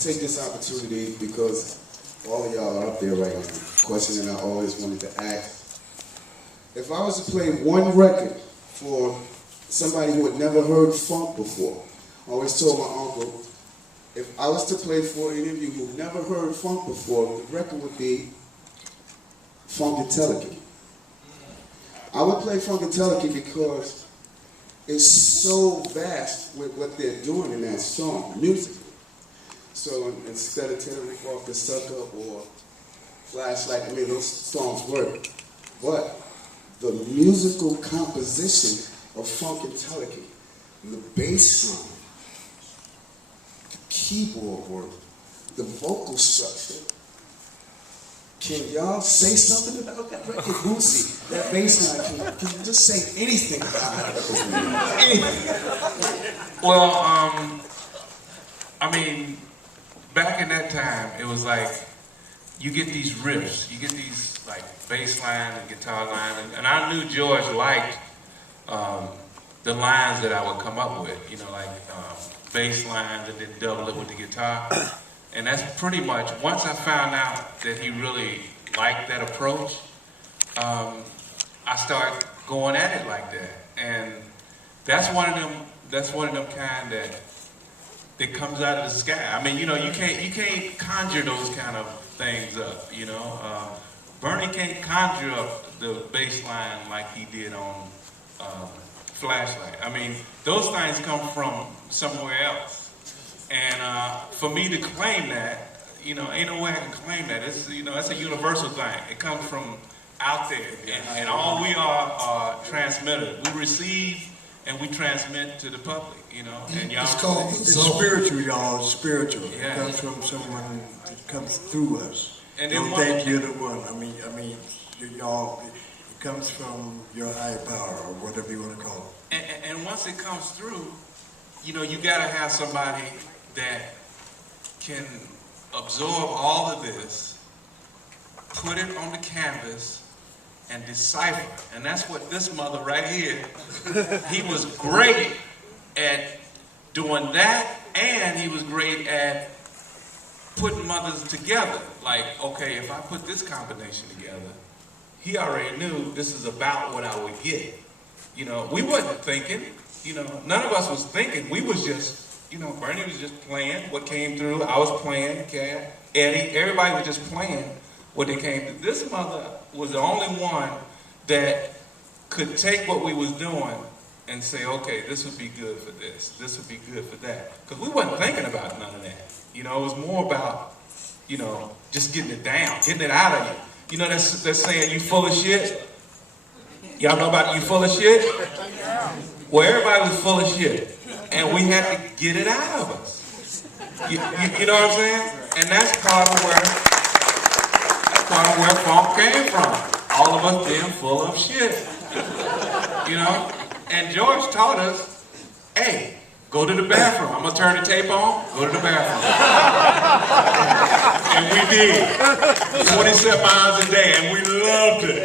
take this opportunity because all of y'all are up there right now. Question that I always wanted to ask. If I was to play one record for somebody who had never heard funk before, I always told my uncle, if I was to play for any of you who've never heard funk before, the record would be Funkadelic. I would play Funkadelic because it's so vast with what they're doing in that song, musically. So instead of Taylor Rip Off the Sucker or Flashlight, I mean, those songs work. But the musical composition of Funkadelic, the bass line, the keyboard work, the vocal structure. Can y'all say something about that record, Bootsy? That bass line, can you just say anything about it? Anything. Well, I mean, back in that time, it was like, you get these riffs, you get these like bass line and guitar line, and I knew George liked the lines that I would come up with, you know, like bass lines and then double it with the guitar. And that's pretty much, once I found out that he really liked that approach, I started going at it like that. And that's one of them kind that comes out of the sky. I mean, you know, you can't conjure those kind of things up, you know. Bernie can't conjure up the bass line like he did on Flashlight. I mean, those things come from somewhere else. And for me to claim that, you know, ain't no way I can claim that. It's, you know, it's a universal thing. It comes from out there. And all we are transmitters. We receive and we transmit to the public, you know. And y'all, it's spiritual, y'all. It's spiritual. Yeah. It comes from someone that comes through us. And don't think you're the one. I mean, y'all, it comes from your higher power or whatever you want to call it. And once it comes through, you know, you gotta have somebody that can absorb all of this, put it on the canvas, and decipher. And that's what this mother right here, he was great at doing that, and he was great at putting mothers together. Like, okay, if I put this combination together, he already knew this is about what I would get. You know, we wasn't thinking, you know, none of us was thinking, we was just, you know, Bernie was just playing what came through, I was playing, Cat, Eddie, everybody was just playing what they came through. This mother was the only one that could take what we was doing and say, okay, this would be good for this would be good for that. Because we wasn't thinking about none of that. You know, it was more about, you know, just getting it down, getting it out of you. You know, that's saying you full of shit. Y'all know about you full of shit? Well, everybody was full of shit. And we had to get it out of us. You know what I'm saying? And that's part of where funk came from. All of us being full of shit. You know? And George taught us, hey, go to the bathroom. I'm going to turn the tape on, go to the bathroom. And we did. 27 miles a day, and we loved it.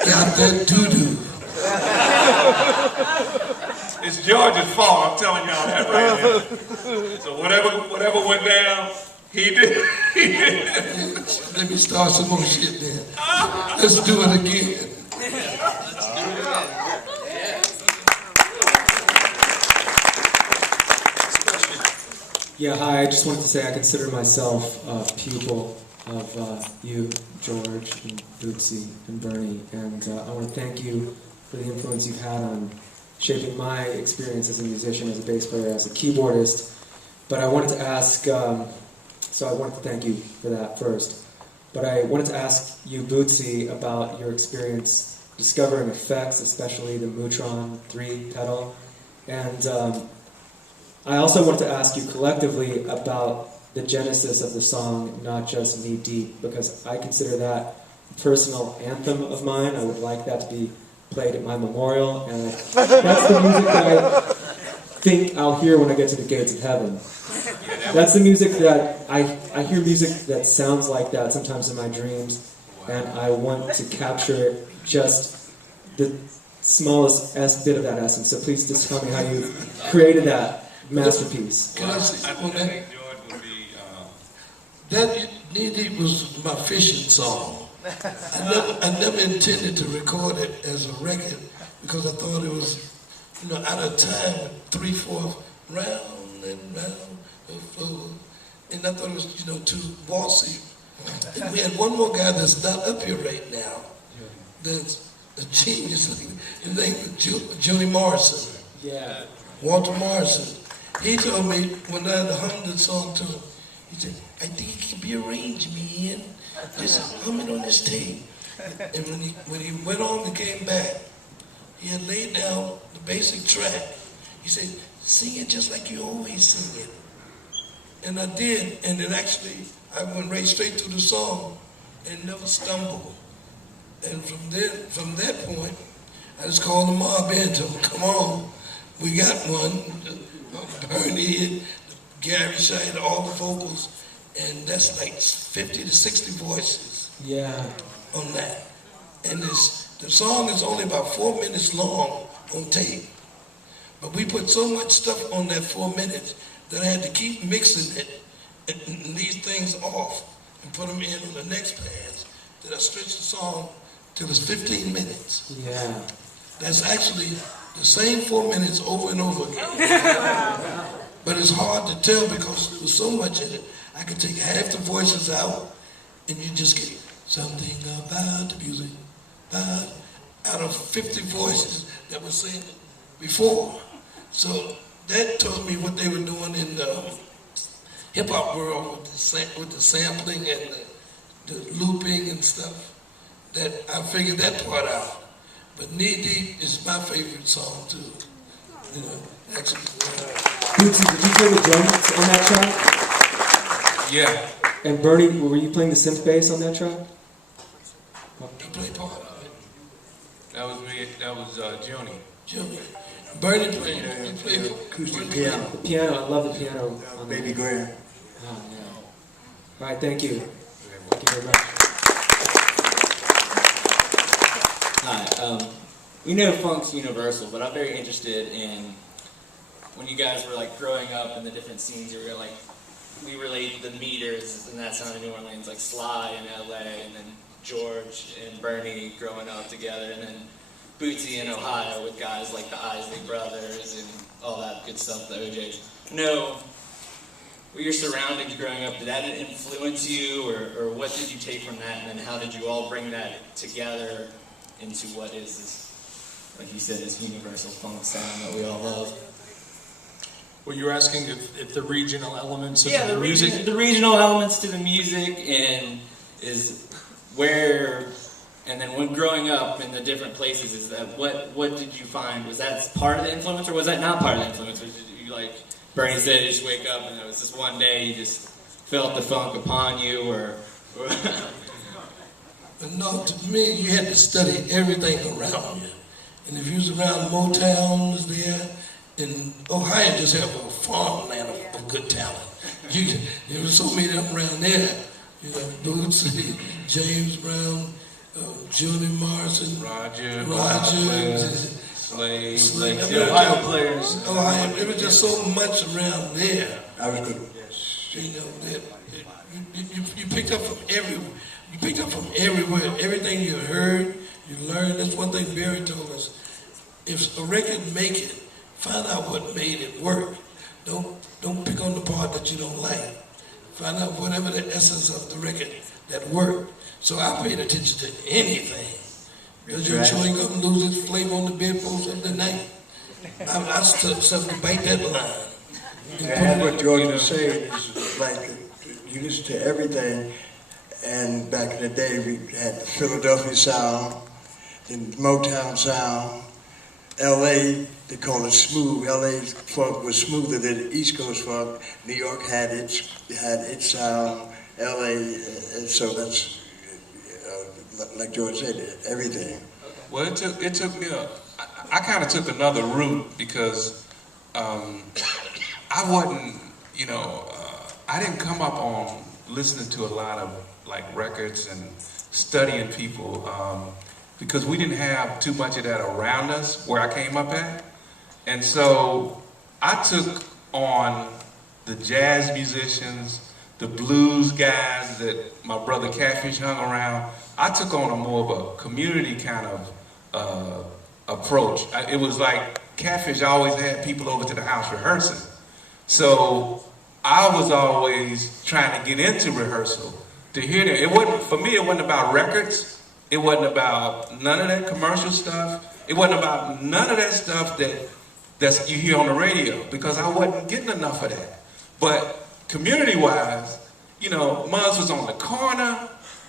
Got that doo-doo. It's George's fault, I'm telling y'all that right now. So whatever went down, he did. Let me start some more shit then. Let's do it again. Yeah, hi, I just wanted to say I consider myself a pupil of you, George, and Bootsy, and Bernie, and I want to thank you for the influence you've had on shaping my experience as a musician, as a bass player, as a keyboardist. But I wanted to ask, so I wanted to thank you for that first, but I wanted to ask you, Bootsy, about your experience discovering effects, especially the Mutron 3 pedal, and I also wanted to ask you collectively about the genesis of the song Not Just Knee Deep, because I consider that a personal anthem of mine. I would like that to be played at my memorial, and that's the music that I think I'll hear when I get to the gates of heaven. That's the music that I hear music that sounds like that sometimes in my dreams, and I want to capture just the smallest bit of that essence. So please just tell me how you created that masterpiece. Can I say I on that? think George would be. That Knee Deep was my fishing song. I never intended to record it as a record because I thought it was, out of time, 3/4 round and round, and I thought it was, too bossy. And we had one more guy that's not up here right now. That's a genius. His name is Johnny Morrison. Yeah. Walter Morrison. He told me when I hummed the song to him, he said, I think it can be arranged, man. Just hum it on this tape. And when he went on and came back, he had laid down the basic track. He said, sing it just like you always sing it. And I did, and then actually I went right straight through the song and never stumbled. And from that point, I just called the mob in and told them, come on, we got one. Bernie, Gary Shine, all the vocals, and that's like 50 to 60 voices. Yeah. On that. And the song is only about 4 minutes long on tape. But we put so much stuff on that 4 minutes that I had to keep mixing it and leave things off and put them in on the next pass. Then I stretched the song till it's 15 minutes. Yeah. That's actually the same 4 minutes over and over again. But it's hard to tell because there was so much in it. I could take half the voices out and you just get something about the music, out of 50 voices that were saying it before. So that told me what they were doing in the hip-hop world with the sampling and the looping and stuff. That I figured that part out. But Knee Deep is my favorite song too. Actually. Bootsy, did you play the drums on that track? Yeah. And Bernie, were you playing the synth bass on that track? He played part of it. That was me. That was Joni. Jimmy. Bernie played. He played Acoustic piano. The piano, I love the piano. On Baby that. Graham. Oh, yeah. All right, thank you. Thank you very much. Hi. We know funk's universal, but I'm very interested in when you guys were like growing up in the different scenes. You were like, we relate the meters and that sound of New Orleans, like Sly in LA, and then George and Bernie growing up together, and then Bootsy in Ohio with guys like the Isley Brothers and all that good stuff, the OJs. No. What your surroundings growing up, did that influence you, or what did you take from that, and then how did you all bring that together into what is this, like you said, this universal funk sound that we all love? Well, you're asking if the regional elements of Yeah, the music... the regional elements to the music, and is where, and then when growing up in the different places, is that, what did you find? Was that part of the influence, or was that not part of the influence? Or did you, like Bernie said, you just wake up and it was this one day you just felt the funk upon you, or But no, to me, you had to study everything around you. And if you was around Motown was there, and Ohio just had a farmland of good talent. There was so many of them around there. Bootsy, James Brown, Johnny Morrison, Roger, Slade, Slade, Ohio players. Ohio, there was just so much around there. I was good. That you picked up from everywhere. You picked up from everywhere. Everything you heard, you learned. That's one thing Barry told us. If a record make it, find out what made it work. Don't pick on the part that you don't like. Find out whatever the essence of the record that worked. So I paid attention to anything. Because your chewing gum lose its flavor on the bedpost of the night. I something to bite that line. To add what George was saying is like you listen to everything, and back in the day we had the Philadelphia sound, the Motown sound, LA, they call it smooth. LA's funk was smoother than the East Coast funk. New York had its sound. LA, and so that's like George said, everything. Well, it took me I kind of took another route because I wasn't, I didn't come up on listening to a lot of like records and studying people because we didn't have too much of that around us where I came up at. And so I took on the jazz musicians, the blues guys that my brother Catfish hung around. I took on a more of a community kind of approach. It was like Catfish always had people over to the house rehearsing. So I was always trying to get into rehearsal to hear them. It wasn't, for me, it wasn't about records. It wasn't about none of that commercial stuff. It wasn't about none of that stuff that you hear on the radio, because I wasn't getting enough of that. But community-wise, you know, Muzz was on the corner,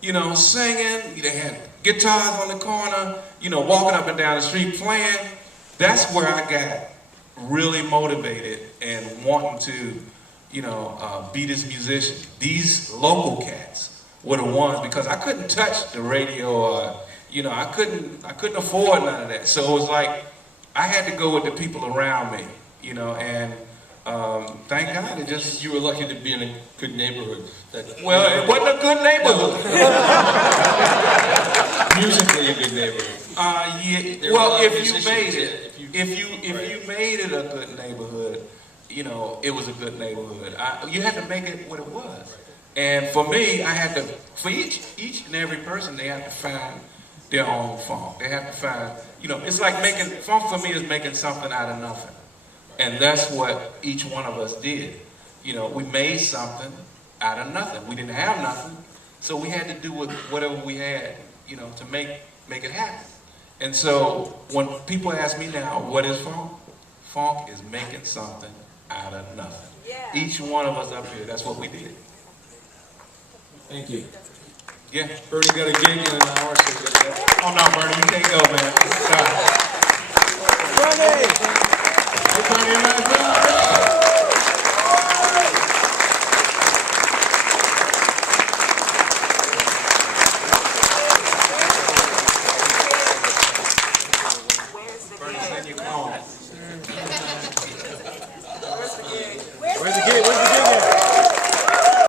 you know, singing. They had guitars on the corner, you know, walking up and down the street playing. That's where I got really motivated and wanting to, you know, be this musician. These local cats were the ones, because I couldn't touch the radio, or, you know, I couldn't afford none of that. So it was like I had to go with the people around me, you know, and thank God it just. You were lucky to be in a good neighborhood. Well, it wasn't a good neighborhood. Musically a good neighborhood. Yeah. Well, if you made it, if you made it a good neighborhood, you know, it was a good neighborhood. You had to make it what it was. And for me, I had to, for each and every person, they have to find their own funk. They have to find, you know, it's like making, funk for me is making something out of nothing. And that's what each one of us did. You know, we made something out of nothing. We didn't have nothing, so we had to do with whatever we had, you know, to make it happen. And so when people ask me now, what is funk? Funk is making something out of nothing. Yeah. Each one of us up here, that's what we did. Thank you. Yeah. Bernie got a gig in an hour, so oh no, Bernie, you can't go, man. Sorry. Bernie! Hey, Bernie, let's go! Bernie, send your clone.